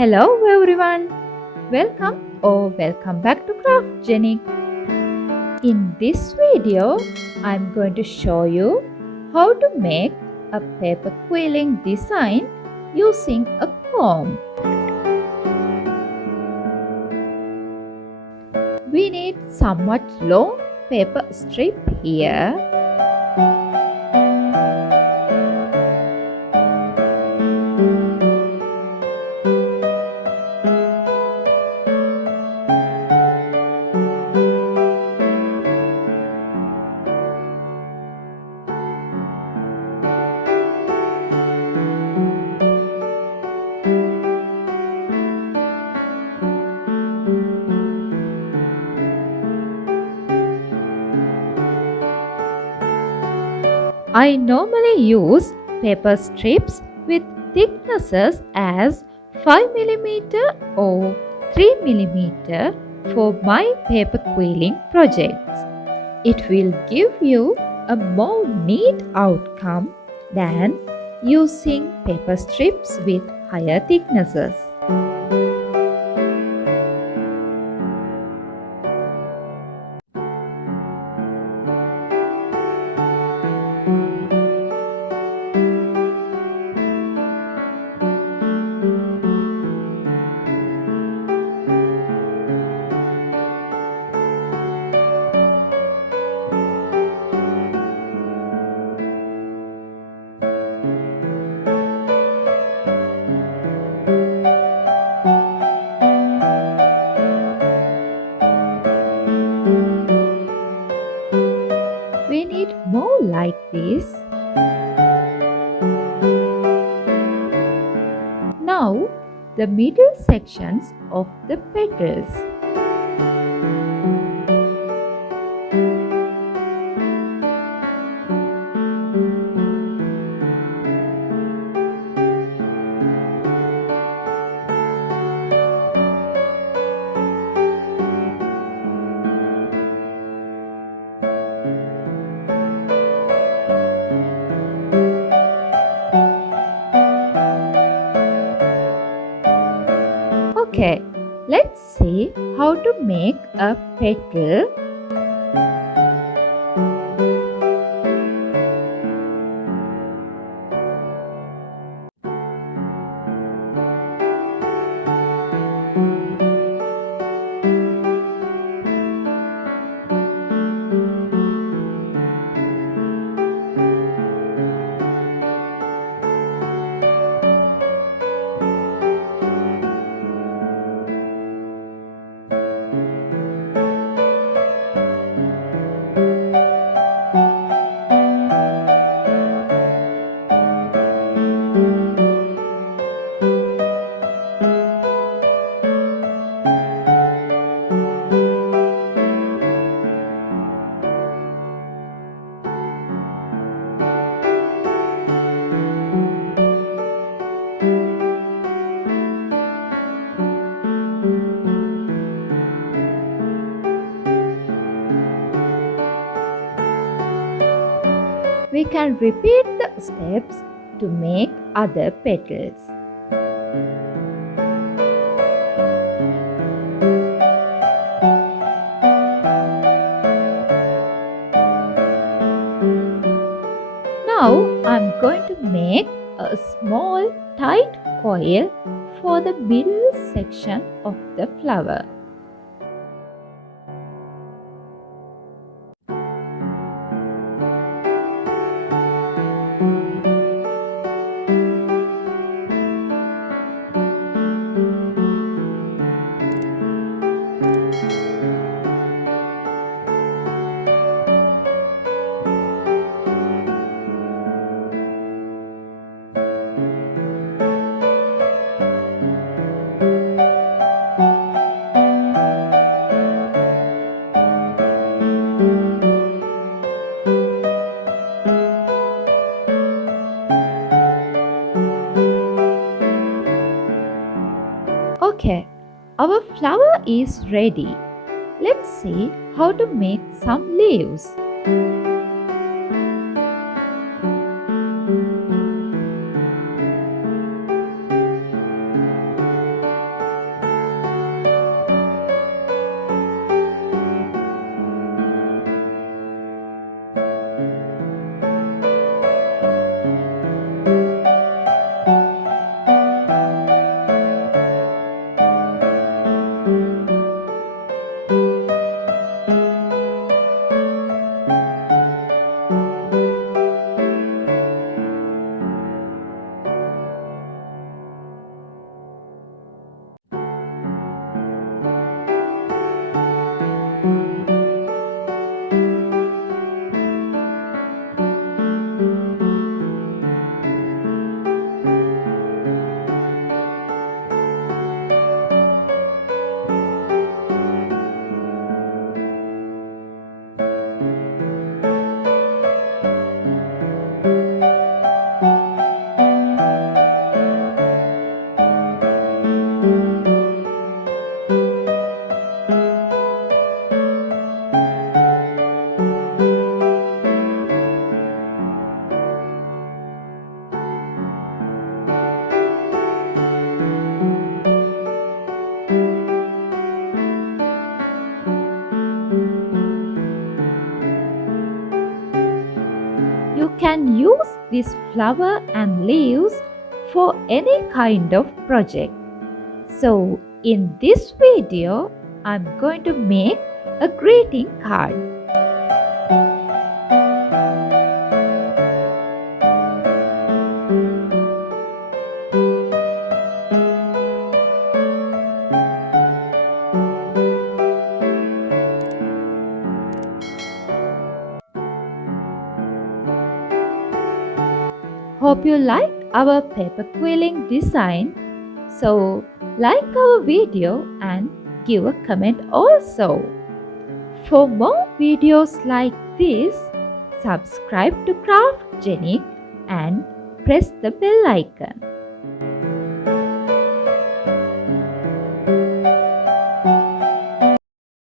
Hello everyone, welcome back to Craftgenic. In this video, I'm going to show you how to make a paper quilling design using a comb. We need somewhat long paper strip here. I normally use paper strips with thicknesses as 5mm or 3mm for my paper quilling projects. It will give you a more neat outcome than using paper strips with higher thicknesses. We need more like this. Now, the middle sections of the petals. Okay, let's see how to make a petal. We can repeat the steps to make other petals. Now I'm going to make a small tight coil for the middle section of the flower. Okay, our flower is ready. Let's see how to make some leaves. this flower and leaves for any kind of project. So in this video, I'm going to make a greeting card. Hope you like our paper quilling design. So like our video and give a comment also. For more videos like this, subscribe to Craftgenic and press the bell icon.